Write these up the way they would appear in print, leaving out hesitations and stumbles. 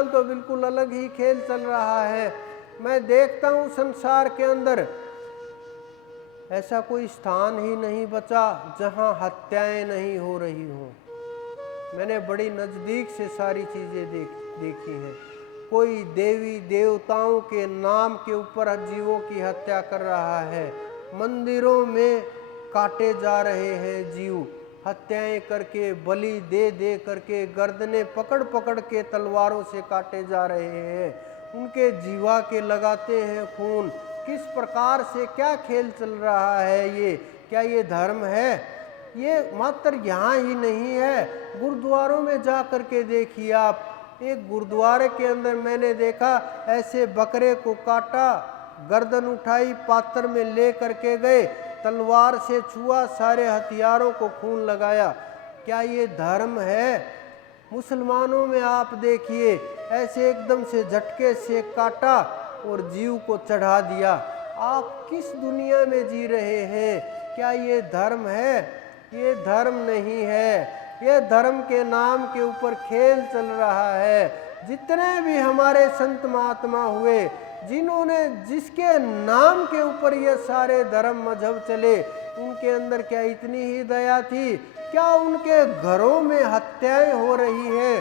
आजकल तो बिल्कुल अलग ही खेल चल रहा है। मैं देखता हूँ संसार के अंदर ऐसा कोई स्थान ही नहीं बचा जहाँ हत्याएं नहीं हो रही हों। मैंने बड़ी नज़दीक से सारी चीज़ें देखी हैं। कोई देवी देवताओं के नाम के ऊपर जीवों की हत्या कर रहा है, मंदिरों में काटे जा रहे हैं जीव, हत्याएं करके, बलि दे दे करके, गर्दनें पकड़ पकड़ के तलवारों से काटे जा रहे हैं, उनके जीवा के लगाते हैं खून। किस प्रकार से क्या खेल चल रहा है ये? क्या ये धर्म है? ये मात्र यहाँ ही नहीं है, गुरुद्वारों में जा कर के देखिए आप। एक गुरुद्वारे के अंदर मैंने देखा ऐसे बकरे को काटा, गर्दन उठाई, पात्र में ले करके गए, तलवार से छुआ, सारे हथियारों को खून लगाया। क्या ये धर्म है? मुसलमानों में आप देखिए ऐसे एकदम से झटके से काटा और जीव को चढ़ा दिया। आप किस दुनिया में जी रहे हैं? क्या ये धर्म है? ये धर्म नहीं है। ये धर्म के नाम के ऊपर खेल चल रहा है। जितने भी हमारे संत महात्मा हुए, जिन्होंने जिसके नाम के ऊपर ये सारे धर्म मजहब चले, उनके अंदर क्या इतनी ही दया थी? क्या उनके घरों में हत्याएं हो रही है?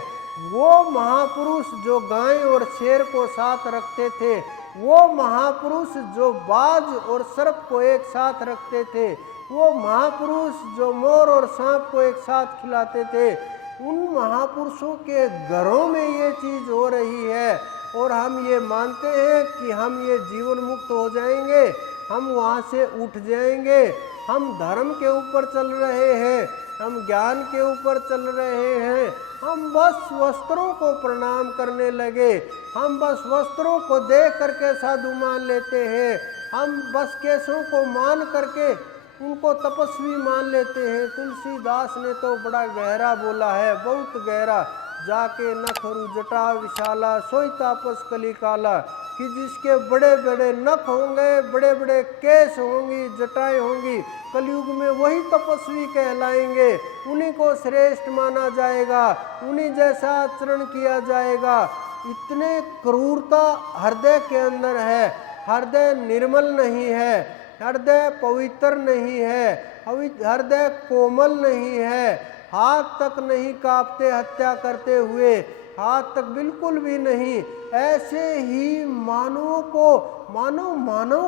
वो महापुरुष जो गाय और शेर को साथ रखते थे, वो महापुरुष जो बाज और सर्प को एक साथ रखते थे, वो महापुरुष जो मोर और सांप को एक साथ खिलाते थे, उन महापुरुषों के घरों में ये चीज़ हो रही है। और हम ये मानते हैं कि हम ये जीवन मुक्त हो जाएंगे, हम वहाँ से उठ जाएंगे। हम धर्म के ऊपर चल रहे हैं, हम ज्ञान के ऊपर चल रहे हैं। हम बस वस्त्रों को प्रणाम करने लगे, हम बस वस्त्रों को देख करके साधु मान लेते हैं, हम बस केशों को मान करके उनको तपस्वी मान लेते हैं। तुलसीदास ने तो बड़ा गहरा बोला है, बहुत गहरा, जाके नख रु जटा विशाला, सोई तापस कली काला, कि जिसके बड़े बड़े नख होंगे, बड़े बड़े केस होंगी, जटाएं होंगी, कलयुग में वही तपस्वी कहलाएंगे, उन्हीं को श्रेष्ठ माना जाएगा, उन्हीं जैसा आचरण किया जाएगा। इतने क्रूरता हृदय के अंदर है, हृदय निर्मल नहीं है, हृदय पवित्र नहीं है, हृदय कोमल नहीं है, हाथ तक नहीं कांपते हत्या करते हुए, हाथ तक बिल्कुल भी नहीं। ऐसे ही मानव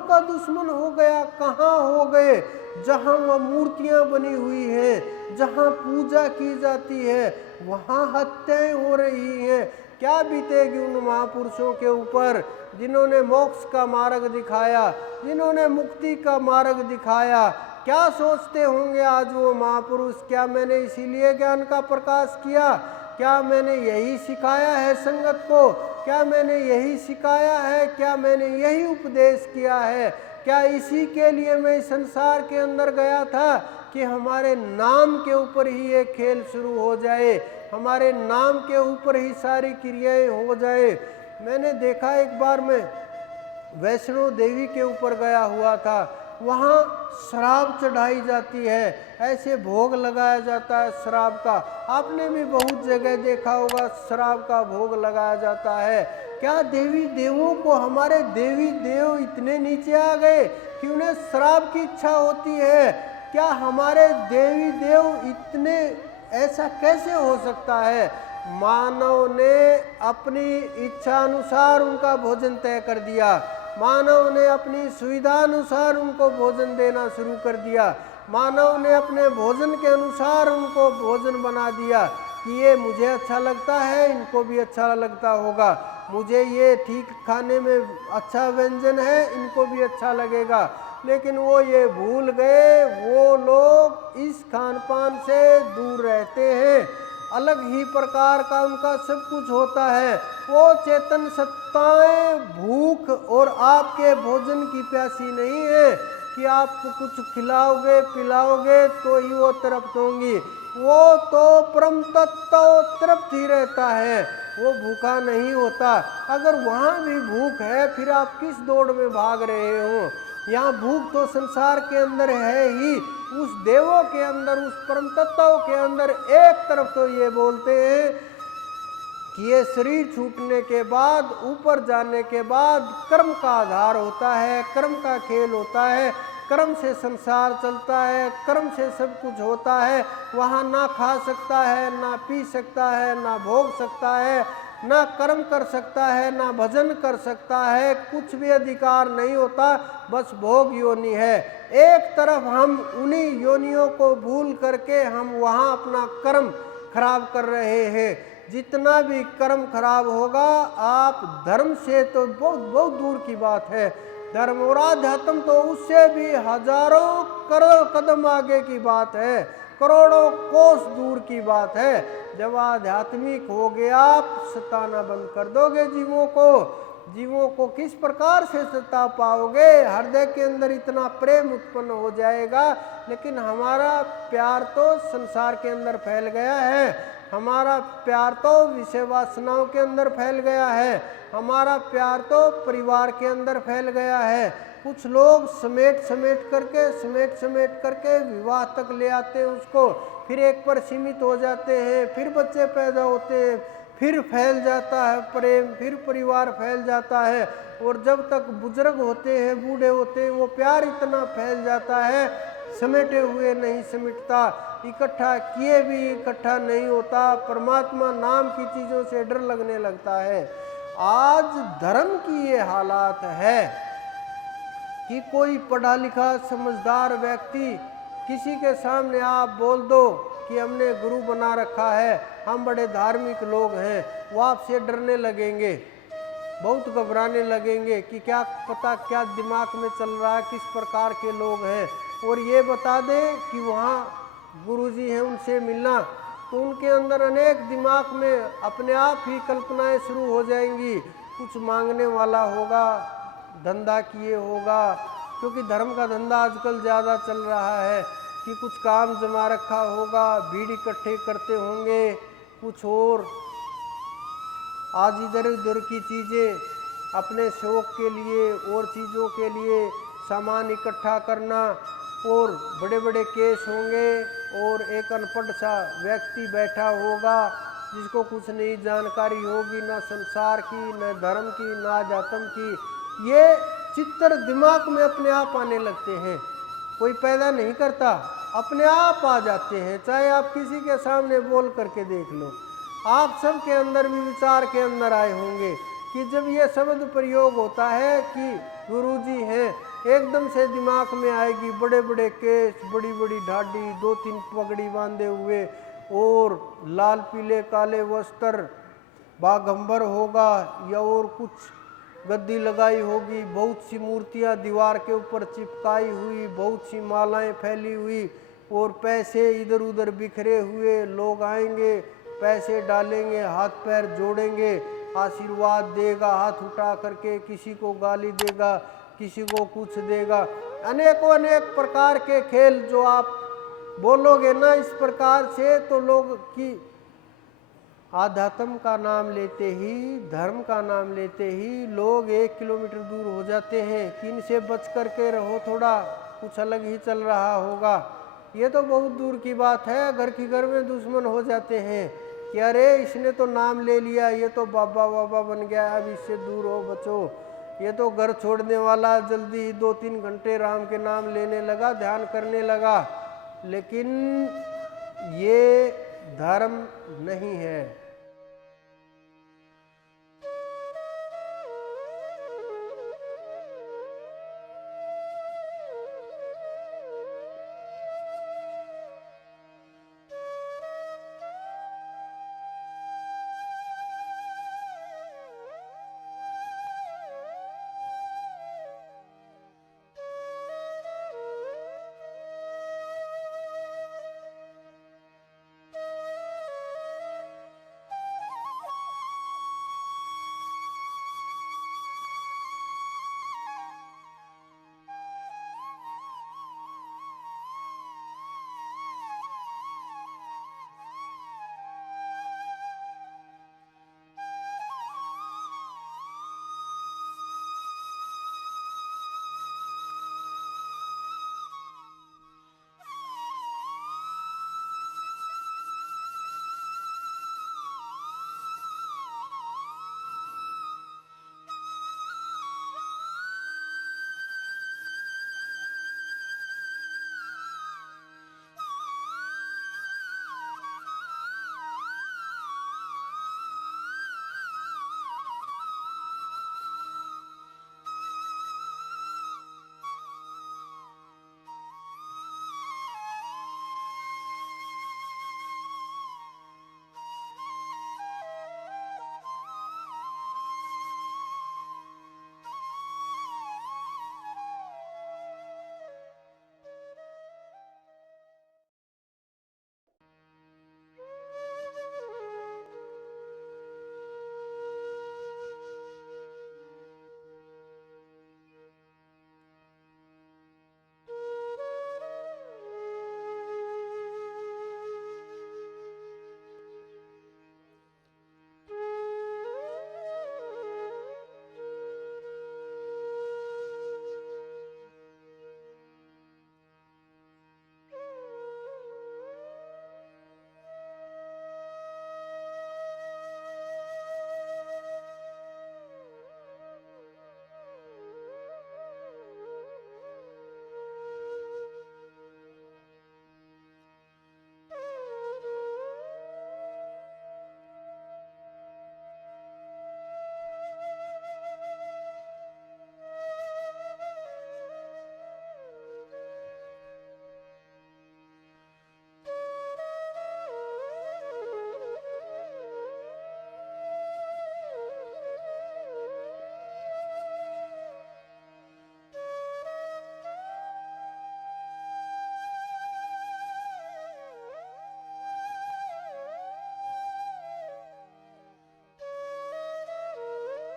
का दुश्मन हो गया। कहाँ हो गए? जहाँ वह मूर्तियाँ बनी हुई हैं, जहाँ पूजा की जाती है, वहाँ हत्याएं हो रही हैं। क्या बीतेगी उन महापुरुषों के ऊपर जिन्होंने मोक्ष का मार्ग दिखाया, जिन्होंने मुक्ति का मार्ग दिखाया? क्या सोचते होंगे आज वो महापुरुष? क्या मैंने इसीलिए ज्ञान का प्रकाश किया? क्या मैंने यही सिखाया है संगत को? क्या मैंने यही सिखाया है? क्या मैंने यही उपदेश किया है? क्या इसी के लिए मैं संसार के अंदर गया था कि हमारे नाम के ऊपर ही ये खेल शुरू हो जाए, हमारे नाम के ऊपर ही सारी क्रियाएं हो जाए? मैंने देखा एक बार मैं वैष्णो देवी के ऊपर गया हुआ था, वहाँ शराब चढ़ाई जाती है, ऐसे भोग लगाया जाता है शराब का। आपने भी बहुत जगह देखा होगा, शराब का भोग लगाया जाता है। क्या देवी देवों को, हमारे देवी देव इतने नीचे आ गए कि उन्हें शराब की इच्छा होती है? क्या हमारे देवी देव इतने, ऐसा कैसे हो सकता है? मानव ने अपनी इच्छा अनुसार उनका भोजन तय कर दिया, मानव ने अपनी सुविधा अनुसार उनको भोजन देना शुरू कर दिया, मानव ने अपने भोजन के अनुसार उनको भोजन बना दिया कि ये मुझे अच्छा लगता है, इनको भी अच्छा लगता होगा, मुझे ये ठीक खाने में अच्छा व्यंजन है, इनको भी अच्छा लगेगा। लेकिन वो ये भूल गए, वो लोग इस खान पान से दूर रहते हैं, अलग ही प्रकार का उनका सब कुछ होता है। वो चेतन सत्ताएं भूख और आपके भोजन की प्यासी नहीं है कि आपको कुछ खिलाओगे पिलाओगे तो ही वो तृप्त होंगी। वो तो परम तत्व तृप्त ही रहता है, वो भूखा नहीं होता। अगर वहाँ भी भूख है, फिर आप किस दौड़ में भाग रहे हो? यहाँ भूख तो संसार के अंदर है ही, उस देवों के अंदर, उस परम तत्व के अंदर। एक तरफ तो ये बोलते हैं कि ये शरीर छूटने के बाद, ऊपर जाने के बाद कर्म का आधार होता है, कर्म का खेल होता है, कर्म से संसार चलता है, कर्म से सब कुछ होता है। वहाँ ना खा सकता है, ना पी सकता है, ना भोग सकता है, ना कर्म कर सकता है, ना भजन कर सकता है, कुछ भी अधिकार नहीं होता, बस भोग योनि है। एक तरफ हम उन्हीं योनियों को भूल करके हम वहाँ अपना कर्म खराब कर रहे हैं। जितना भी कर्म खराब होगा, आप धर्म से तो बहुत बहुत दूर की बात है, धर्म और आध्यात्म तो उससे भी हजारों करोड़ कदम आगे की बात है, करोड़ों कोस दूर की बात है। जब आध्यात्मिक हो गया, आप सताना बंद कर दोगे जीवों को किस प्रकार से सता पाओगे? हृदय के अंदर इतना प्रेम उत्पन्न हो जाएगा। लेकिन हमारा प्यार तो संसार के अंदर फैल गया है, हमारा प्यार तो विषय वासनाओं के अंदर फैल गया है, हमारा प्यार तो परिवार के अंदर फैल गया है। कुछ लोग समेट समेट करके विवाह तक ले आते हैं उसको, फिर एक पर सीमित हो जाते हैं, फिर बच्चे पैदा होते हैं, फिर फैल जाता है प्रेम, फिर परिवार फैल जाता है। और जब तक बुजुर्ग होते हैं, बूढ़े होते हैं, वो प्यार इतना फैल जाता है, समेटे हुए नहीं समिटता, इकट्ठा किए भी इकट्ठा नहीं होता। परमात्मा नाम की चीज़ों से डर लगने लगता है। आज धर्म की ये हालात है कि कोई पढ़ा लिखा समझदार व्यक्ति, किसी के सामने आप बोल दो कि हमने गुरु बना रखा है, हम बड़े धार्मिक लोग हैं, वो आपसे डरने लगेंगे, बहुत घबराने लगेंगे कि क्या पता क्या दिमाग में चल रहा है, किस प्रकार के लोग हैं। और ये बता दें कि वहाँ गुरुजी हैं, उनसे मिलना, तो उनके अंदर अनेक दिमाग में अपने आप ही कल्पनाएं शुरू हो जाएंगी। कुछ मांगने वाला होगा, धंधा किए होगा, क्योंकि धर्म का धंधा आजकल ज़्यादा चल रहा है, कि कुछ काम जमा रखा होगा, भीड़ इकट्ठे करते होंगे, कुछ और आज इधर उधर की चीज़ें अपने शौक के लिए और चीज़ों के लिए सामान इकट्ठा करना। और बड़े बड़े केस होंगे और एक अनपढ़ सा व्यक्ति बैठा होगा जिसको कुछ नहीं जानकारी होगी, ना संसार की, न धर्म की, ना आध्यात्म की। ये चित्र दिमाग में अपने आप आने लगते हैं, कोई पैदा नहीं करता, अपने आप आ जाते हैं। चाहे आप किसी के सामने बोल करके देख लो, आप सब के अंदर भी विचार के अंदर आए होंगे कि जब ये शब्द प्रयोग होता है कि गुरुजी हैं, एकदम से दिमाग में आएगी बड़े बड़े केस, बड़ी बड़ी ढाडी, 2-3 पगड़ी बांधे हुए और लाल पीले काले वस्त्र, बाघंबर होगा या और कुछ गद्दी लगाई होगी, बहुत सी मूर्तियां दीवार के ऊपर चिपकाई हुई, बहुत सी मालाएं फैली हुई और पैसे इधर उधर बिखरे हुए। लोग आएंगे, पैसे डालेंगे, हाथ पैर जोड़ेंगे, आशीर्वाद देगा, हाथ उठा करके किसी को गाली देगा, किसी को कुछ देगा। अनेकों अनेक प्रकार के खेल जो आप बोलोगे ना इस प्रकार से, तो लोग की आध्यात्म का नाम लेते ही, धर्म का नाम लेते ही लोग 1 किलोमीटर दूर हो जाते हैं कि इनसे बच करके रहो, थोड़ा कुछ अलग ही चल रहा होगा। ये तो बहुत दूर की बात है, घर की घर में दुश्मन हो जाते हैं कि अरे इसने तो नाम ले लिया, ये तो बाबा बाबा बन गया, अब इससे दूर हो, बचो। ये तो घर छोड़ने वाला, जल्दी ही 2-3 घंटे राम के नाम लेने लगा, ध्यान करने लगा। लेकिन ये धर्म नहीं है।